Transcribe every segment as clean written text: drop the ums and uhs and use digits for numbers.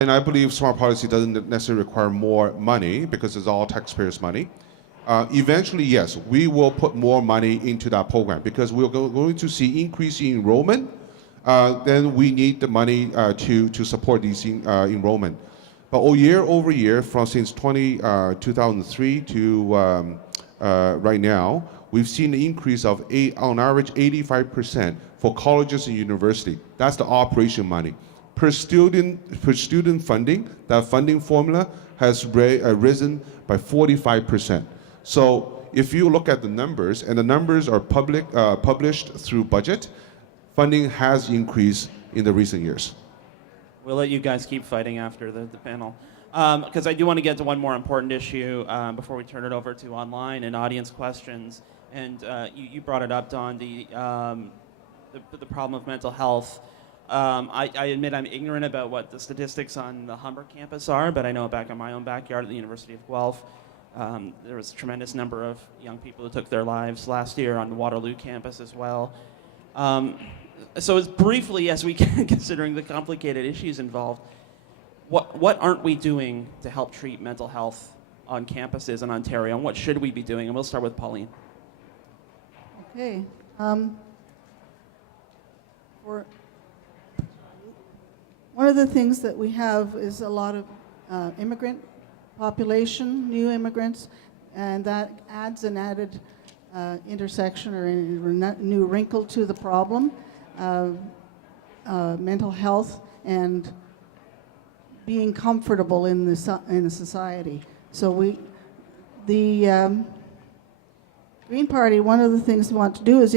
And I believe smart policy doesn't necessarily require more money because it's all taxpayers' money. Eventually, yes, we will put more money into that program because we're going to see increase in enrollment. Then we need the money to support these enrollment. But year over year, from since 2003 to right now, we've seen an increase of on average 85% for colleges and university. That's the operation money. Per student funding, that funding formula has risen by 45%. So if you look at the numbers, and the numbers are published through budget, funding has increased in the recent years. We'll let you guys keep fighting after the panel. Because I do want to get to one more important issue before we turn it over to online and audience questions. And you brought it up, Don, the problem of mental health. I admit I'm ignorant about what the statistics on the Humber campus are, but I know back in my own backyard at the University of Guelph, there was a tremendous number of young people who took their lives last year on the Waterloo campus as well. So as briefly as we can, considering the complicated issues involved, what aren't we doing to help treat mental health on campuses in Ontario, and what should we be doing? And we'll start with Pauline. Okay. One of the things that we have is a lot of immigrant population, new immigrants, and that adds an added intersection or a new wrinkle to the problem of mental health and being comfortable in the society. So the Green Party, one of the things we want to do is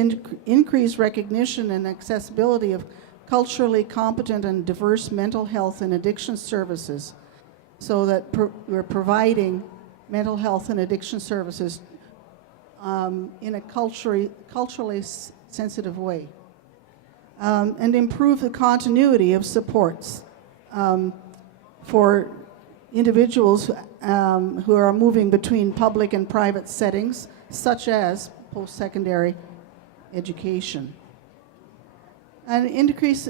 increase recognition and accessibility of culturally competent and diverse mental health and addiction services, so that we're providing mental health and addiction services in a culturally sensitive way, and improve the continuity of supports for individuals who are moving between public and private settings, such as post-secondary education. And increase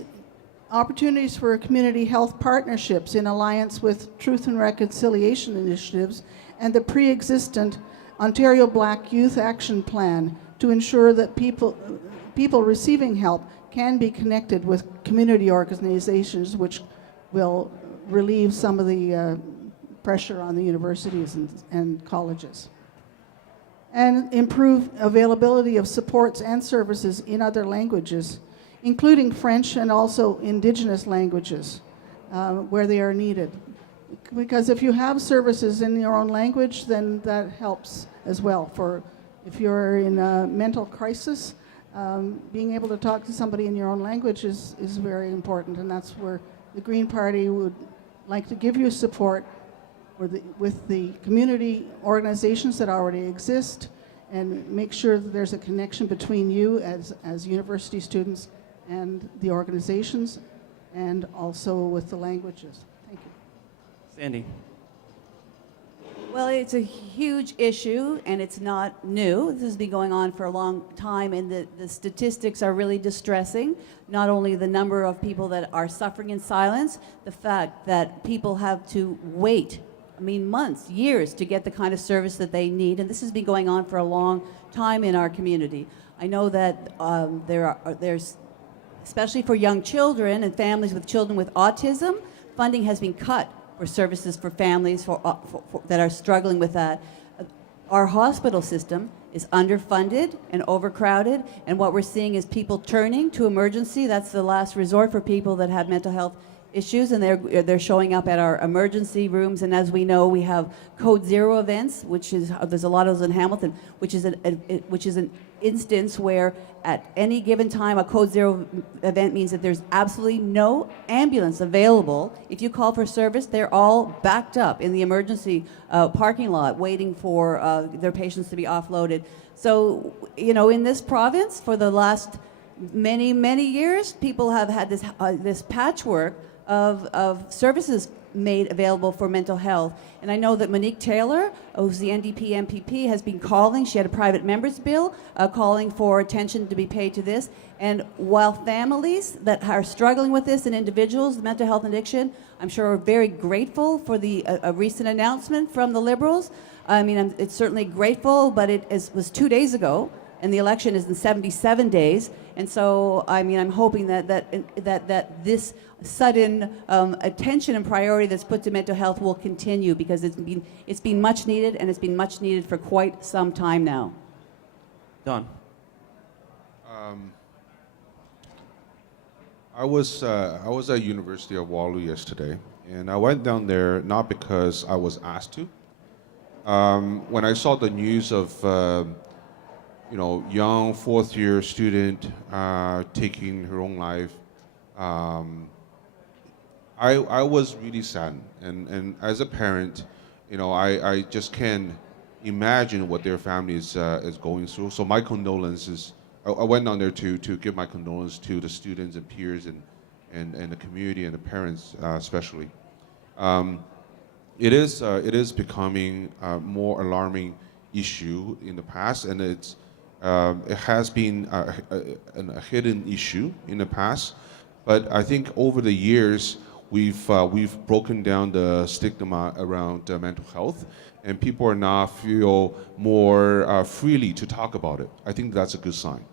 opportunities for community health partnerships in alliance with Truth and Reconciliation initiatives and the pre-existent Ontario Black Youth Action Plan to ensure that people receiving help can be connected with community organizations, which will relieve some of the pressure on the universities and colleges. And improve availability of supports and services in other languages, including French and also Indigenous languages where they are needed. Because if you have services in your own language, then that helps as well. For if you're in a mental crisis, being able to talk to somebody in your own language is very important, and that's where the Green Party would like to give you support with the community organizations that already exist, and make sure that there's a connection between you as university students and the organizations, and also with the languages. Thank you. Sandy. Well, it's a huge issue, and it's not new. This has been going on for a long time, and the statistics are really distressing. Not only the number of people that are suffering in silence, the fact that people have to wait, months, years, to get the kind of service that they need, and this has been going on for a long time in our community. I know that there's, especially for young children and families with children with autism, funding has been cut for services for families that are struggling with that. Our hospital system is underfunded and overcrowded, and what we're seeing is people turning to emergency. That's the last resort for people that have mental health issues, and they're showing up at our emergency rooms. And as we know, we have Code Zero events, which is there's a lot of those in Hamilton, which is an instance where at any given time a Code Zero event means that there's absolutely no ambulance available. If you call for service, they're all backed up in the emergency parking lot waiting for their patients to be offloaded. So, in this province for the last many years, people have had this patchwork of services made available for mental health. And I know that Monique Taylor, who's the NDP MPP, has been calling. She had a private member's bill calling for attention to be paid to this. And while families that are struggling with this and individuals, mental health and addiction, I'm sure are very grateful for the a recent announcement from the Liberals. I mean, it's certainly grateful, but was 2 days ago, and the election is in 77 days. And so, I mean, I'm hoping that this sudden attention and priority that's put to mental health will continue, because it's been much needed, and it's been much needed for quite some time now. Don. I was at University of Waterloo yesterday, and I went down there not because I was asked to. When I saw the news of young fourth-year student taking her own life, I was really saddened, and as a parent, I just can't imagine what their family is going through. So my condolences. I went down there to give my condolences to the students and peers and the community and the parents especially. It is becoming a more alarming issue in the past, and it has been a hidden issue in the past. But I think over the years we've broken down the stigma around mental health, and people are now feel more freely to talk about it. I think that's a good sign.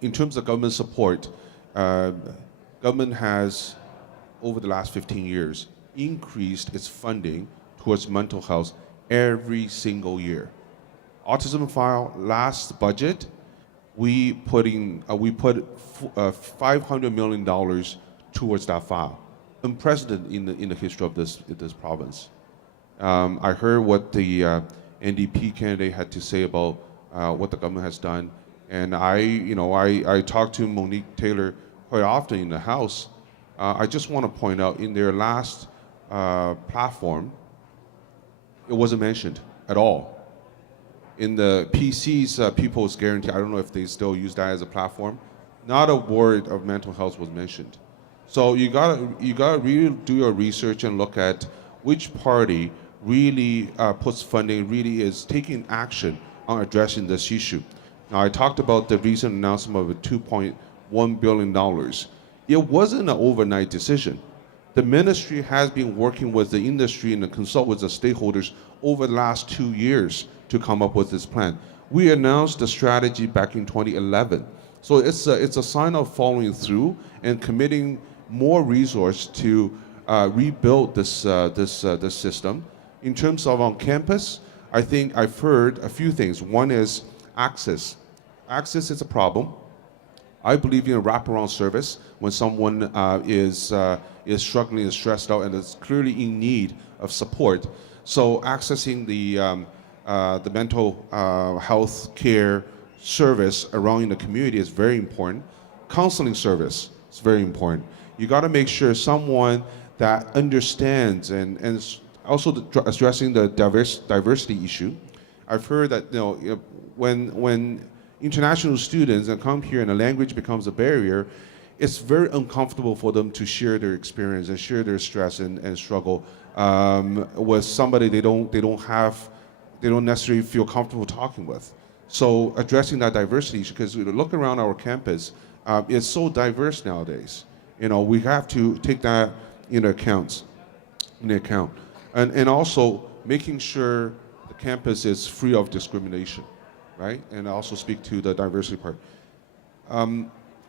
In terms of government support, government has, over the last 15 years, increased its funding towards mental health every single year. Autism File, last budget, we put $500 million towards that file. Unprecedented in the history of this province. I heard what the NDP candidate had to say about what the government has done, and I talk to Monique Taylor quite often in the House. I just want to point out, in their last platform, it wasn't mentioned at all. In the PC's People's Guarantee, I don't know if they still use that as a platform, not a word of mental health was mentioned. So you gotta really do your research and look at which party really puts funding, really is taking action on addressing this issue. Now, I talked about the recent announcement of a $2.1 billion. It wasn't an overnight decision. The ministry has been working with the industry and consult with the stakeholders over the last 2 years to come up with this plan. We announced the strategy back in 2011. So it's a sign of following through and committing more resource to rebuild this system. In terms of on campus, I think I've heard a few things. One is access. Access is a problem. I believe in a wraparound service when someone is struggling and stressed out and is clearly in need of support. So accessing the mental health care service around in the community is very important. Counseling service is very important. You got to make sure someone that understands and also addressing the diversity issue. I've heard that when international students come here and the language becomes a barrier, it's very uncomfortable for them to share their experience and share their stress and struggle with somebody they don't necessarily feel comfortable talking with. So addressing that diversity issue, because look around our campus, it's so diverse nowadays. We have to take that into account. And also making sure the campus is free of discrimination, right? And also speak to the diversity part.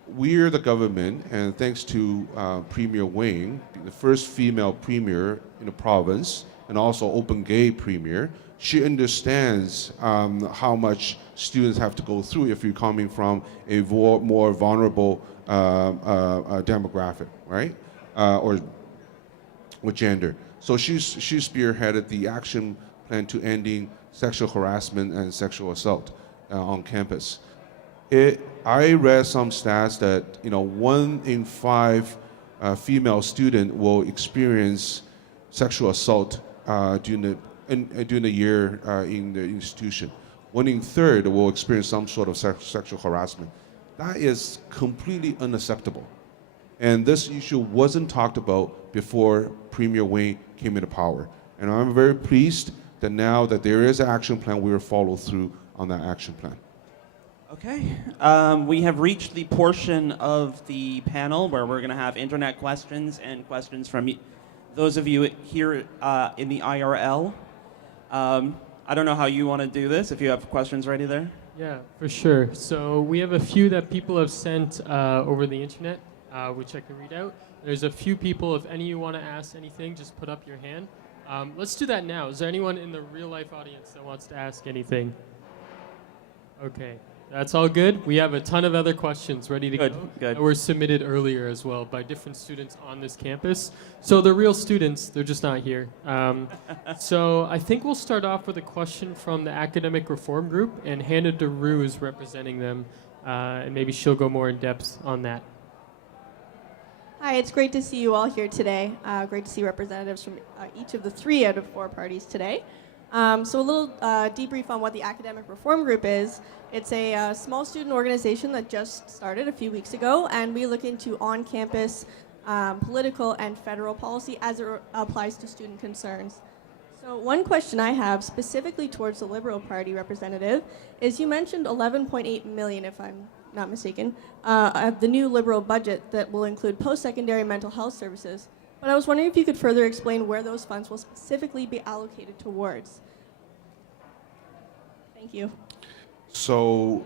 We're the government, and thanks to Premier Wing, the first female premier in the province, and also open gay premier, she understands how much students have to go through if you're coming from a more vulnerable demographic, right? Or gender. So she spearheaded the action plan to ending sexual harassment and sexual assault on campus. I read some stats that 1 in 5 female student will experience sexual assault during the year in the institution. 1 in 3 will experience some sort of sexual harassment. That is completely unacceptable. And this issue wasn't talked about before Premier Wayne came into power. And I'm very pleased that now that there is an action plan, we will follow through on that action plan. Okay. We have reached the portion of the panel where we're going to have internet questions and questions from those of you here in the IRL. I don't know how you want to do this, if you have questions ready there. Yeah, for sure. So we have a few that people have sent over the internet, which I can read out. There's a few people, if any of you want to ask anything, just put up your hand. Let's do that now. Is there anyone in the real life audience that wants to ask anything? Okay, that's all good. We have a ton of other questions ready to go Good. that were submitted earlier as well by different students on this campus. So they're real students, they're just not here. So I think we'll start off with a question from the Academic Reform Group and hand it to Ruse representing them, and maybe she'll go more in depth on that. Hi, it's great to see you all here today. Great to see representatives from each of the 3 out of 4 parties today. So a little debrief on what the Academic Reform Group is. It's a small student organization that just started a few weeks ago, and we look into on-campus political and federal policy as it applies to student concerns. So one question I have specifically towards the Liberal Party representative is you mentioned 11.8 million, if I'm not mistaken, of the new Liberal budget that will include post-secondary mental health services. But I was wondering if you could further explain where those funds will specifically be allocated towards. Thank you. So